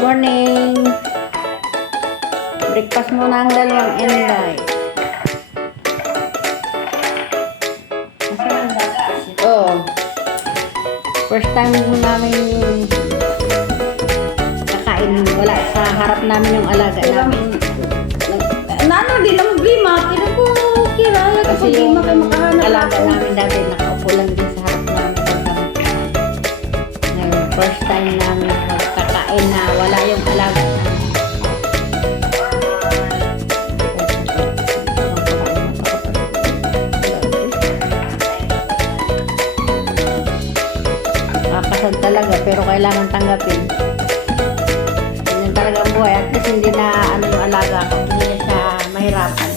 morning! Breakfast muna ang dalawang enday. Oh. First time namin kakain. Wala sa harap namin yung alaga namin. Nano din ang problema. Kira Kasi yung alaga namin dati nakaupo lang din sa harap namin. Ngayon, first time namin kakain na wala yung alaga namin. Nakakasad talaga pero kailangan tanggapin. Ganyan talaga ang buhay. At least hindi na ano yung alaga ko. Hindi na siya mahirapan.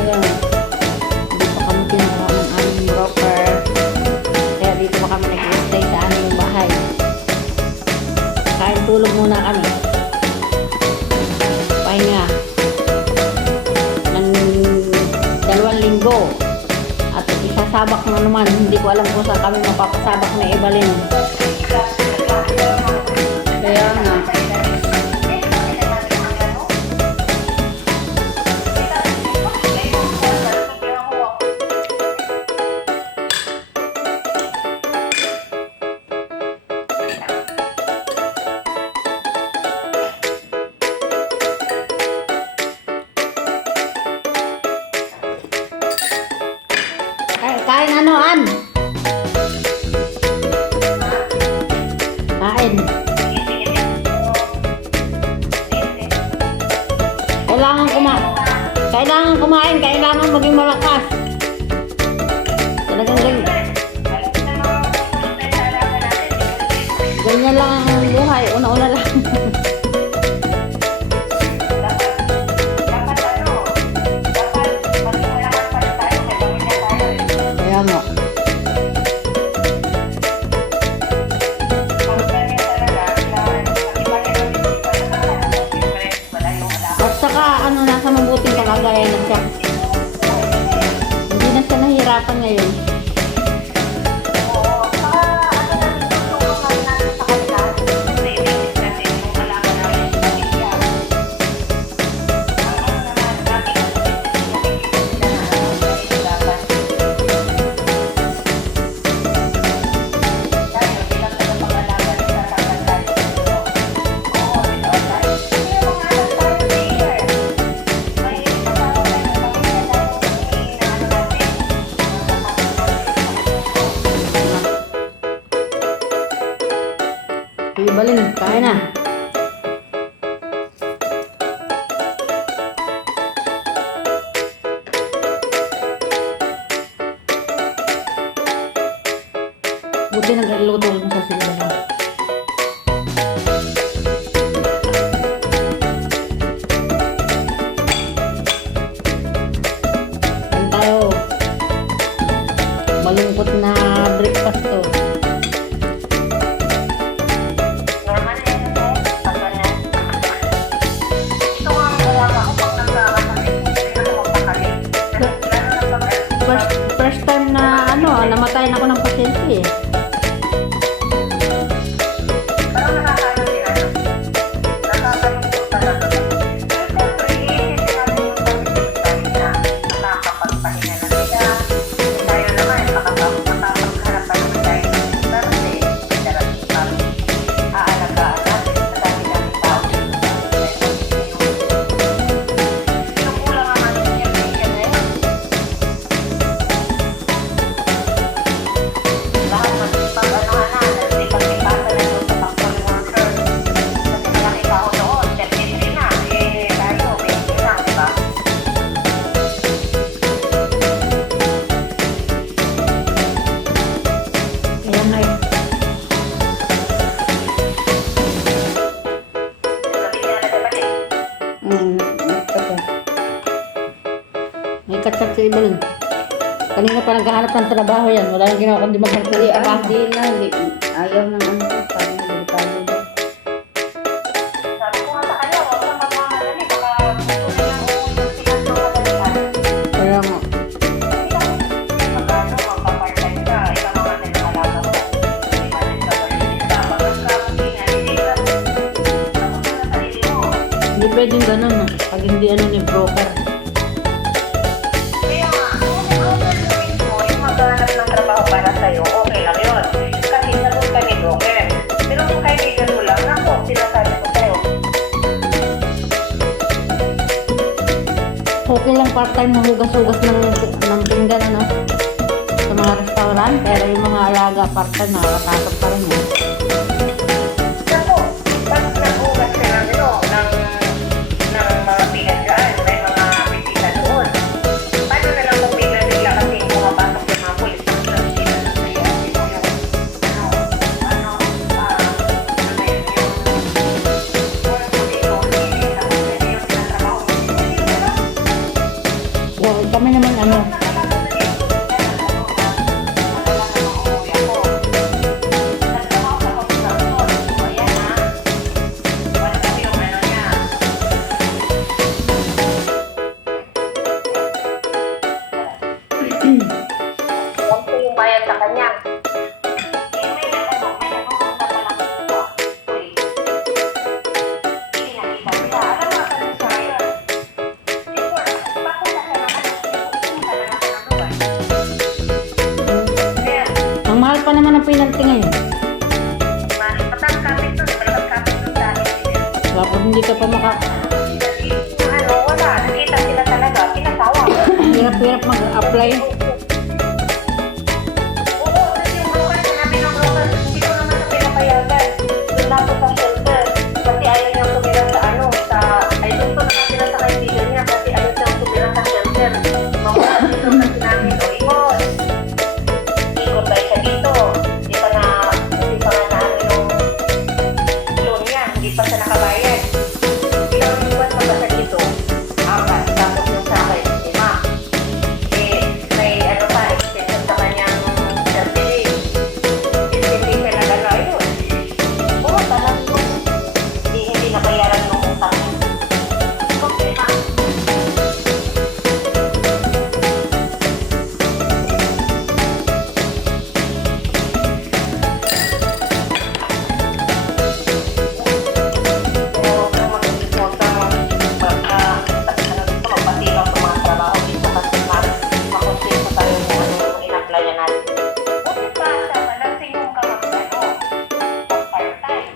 Ayun. Hindi pa kami kinuha ng aming broker. Kaya dito pa kami nag-stay sa aming bahay. Kain tulog muna kami. Pahinga. Ng 2 linggo. At isasabak na naman. Hindi ko alam kung saan kami mapapasabak na ibalin. Kaya nga. Kain ano, An? Kain. Kailangan kumain, kailangan maging malakas. Talagang ganyan lang ang buhay, una-una lang. Kaya nga. At saka, nasa mabuting kalagayan na siya. Hindi na siya nahihirapan ngayon. Ibalin, kain na. Buti nag-luto mo sa silba. Kain tayo. Malungkot na breakfast to. First time na namatayan ako ng pasyente eh. Parang nakakaano din nakakaluto talaga. Siyempre, hindi natin yung pag-ibig na nakakapagpahinga na sila. Tayo naman, makapagharap pa naman tayo. Pero hindi, darating kami. Aalagaan natin sa dami-dami tao. Yung kulang ang ating yan na yun. Lahat masipag masipag-ipasa na doon sa factory worker. Kasi nakita ko doon, 73 na. Tayo, 20 na, di ba? Kaya nga eh. Sabi niya na dapat eh. May katsak sa ibalin. Kanina pa naghahanap ng trabaho yan. Wala nang ginawa kundi maghanap ng trabaho. Hindi na. Ayaw ng ano. Parang delikado daw. Sabi ko nga sa kanya, huwag kang magmamadali. Baka gusto na yung uuwi ng pinagmamadalian. Kaya nga. Hindi lang magkano, magpapartner Hindi pwedeng ganun ha. Pag hindi ano ni broker. Kaya nga, kung gagawin mo, yung maghanap ng trabaho para sa'yo, okay lang yun. Kasi sagot ka ni broker. Pero kung kaibigan mo lang, ako, sinasabi ko sa'yo. Okay lang part-time na hugas-hugas ng pinggan ano. Sa mga restaurant. Pero yung mga alaga part-time nakakatakot pa rin yun. Ako, pag nag-ugas ka ng, ng mga pinagdaan, may mga bisita doon. Paano na lang kung bigla nila kasi pumapasok yung mga pulis ng sila na sa'yo? Ito yung, ano ba yun, yung dito, hindi sa kanya yung trabaho. Hindi mo na. Well, kami naman ano. Yung bayad sa kanya. May nagpupunta pala ko. Uy, hindi nakita sila. Alam mo, ano sa ngayon? Bakit na naman? Pupunta na naman ang Dubai. Kaya, Ang mahal pa naman ang penalty ngayon. patang kapit nun. Malakas kapit nun sa akin. Tapos hindi ka pa Ano, wala. Nakita sila talaga. Pinasawa. hirap-hirap mag-apply. Oo, kasi yung broker, sinabi ng broker, hindi ko naman sa pinapayagan. Doon na ako sa shelter. Kasi ayaw niyang tumira sa ano, ay doon ko naman sila sa kaibigan niya kasi ayaw niyang tumira sa shelter. Mga dito kasi namin, o ikot. Ikot tayo siya dito. Hindi pa na ano yung loan niya, hindi pa siya nakabayad. Ilang buwan pa ba siya dito? 4, tapos yung sa akin, 5. May ano pa, extension sa kanyang surgery. Hindi siya nag-ano, ayun. Oo, talagang hindi nabayaran yung utang. Okay, ha? Pero kung mag-report ka, magpasilaw sa mga trabaho dito kasi makonsensya tayo kung ano yung in-applyan natin. Buti pa sa balancing kung ka mag-ano, mag-part-time.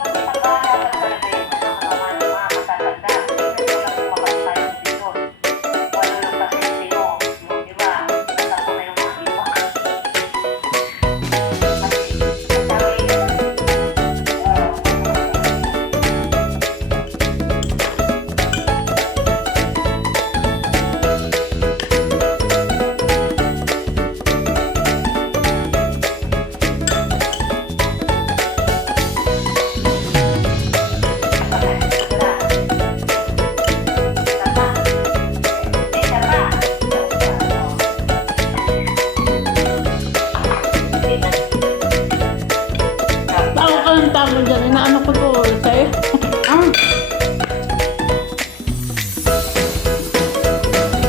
Kasi pag-aarapan talaga yung nakakama ng mga matatanda, hindi mo lang mag-part-time dito. Wala lang kasi sino, yung iba, nasa ko na yung mga iba. Kasi, sabi yun, Tao ka ng tao dyan. Inaano ko to sa'yo.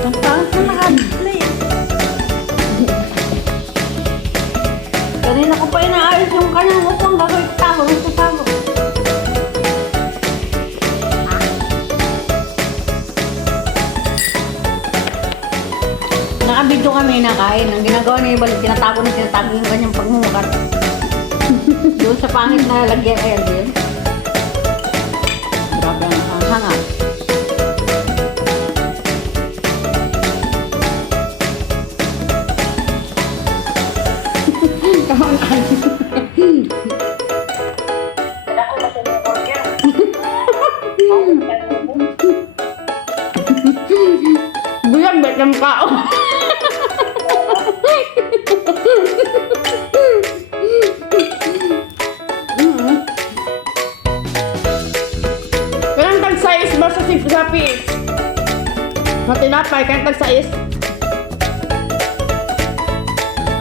Ang pangit na naka-display. Kanina ko pa inaayos yung kanyang upang gagawin tao. Ito tao. Nakabidyo kami nakain. Ang ginagawa niya ibalik, tinatago yung kanyang pagmumukat. Doon sa pangit na lagyan ayan din. Grabe ang hanga. Kamangan. Wala ko kasi ng burger. Buyag, ba't ng kao? Kailang tag-size ba sa sapis? Matinapay, kaya tag-size.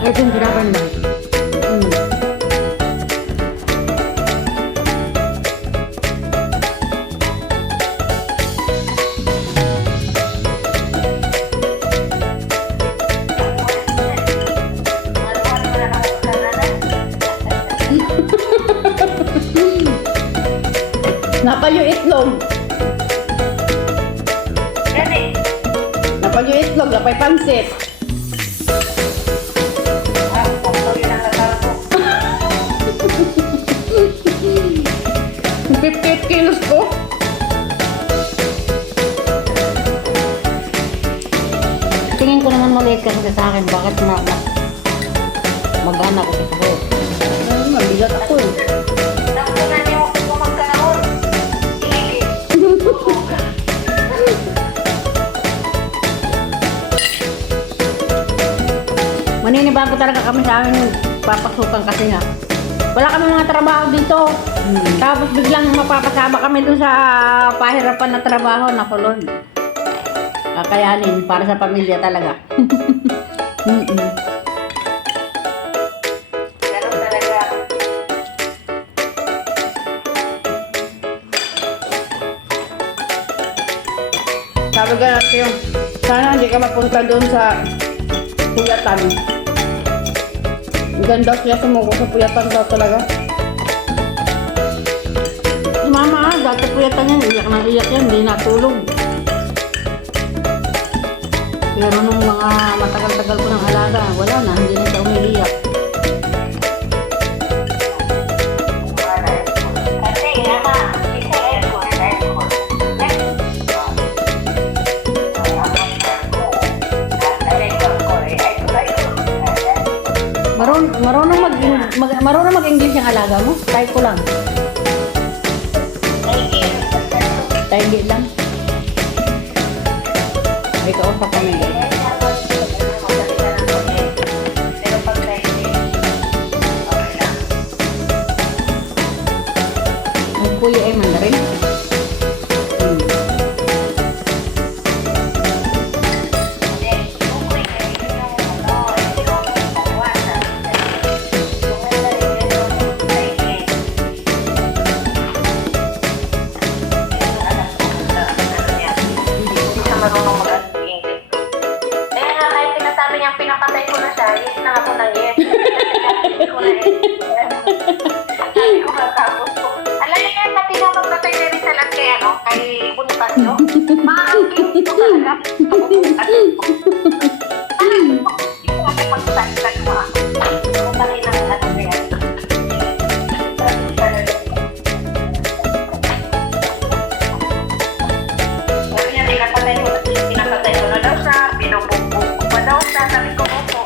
Ay, ito yung tinapay na. Napay Lapag yung itlog. Gani. Lapag yung itlog, lapay pansit. Kung yun ang nasal ko. 58 kilos ko. Tingin ko naman maliit ka sa akin. Bakit mag-anak ko sa ko? Mabigat ako eh. Tapos na niyo ako magkaroon. Sige. Maninibago talaga kami sa amin papasukan kasi nga. Wala kami mga trabaho dito. Tapos biglang mapapasama kami doon sa pahirapan na trabaho na Lord. Kakayanin para sa pamilya talaga. Ganun talaga. Sabi ka natin yung sana hindi ka mapunta doon sa puyatan. Ganda siya sumuko sa puyatan daw talaga. Si mama, dati puyatan yan, iyak na iyak yan, hindi natulog. Pero nung mga matagal-tagal ko ng alaga, wala na, hindi na siya umiiyak. Kasi ama, isa aircon. Marunong mag-English ang alaga mo? Type ko lang. Type lang. May kausap kami. Ang kuya ay Mandarin. Marunong mag-English. Kaya nga kahit sinasabi niyang pinapatay ko na siya, yes na ako ng yes. Sabi ko matapos ko. Alam niyo yan na pinapagpatay na rin sa lahat kay ano, kay Bonifacio. Makakakilip ko talaga. Hindi ko kasi magsasalit mo ako. Kung bakit ang ano na yan. Sabi niya, pinapatay ko na daw siya, binubugbog ko pa daw siya, sabi ko, opo.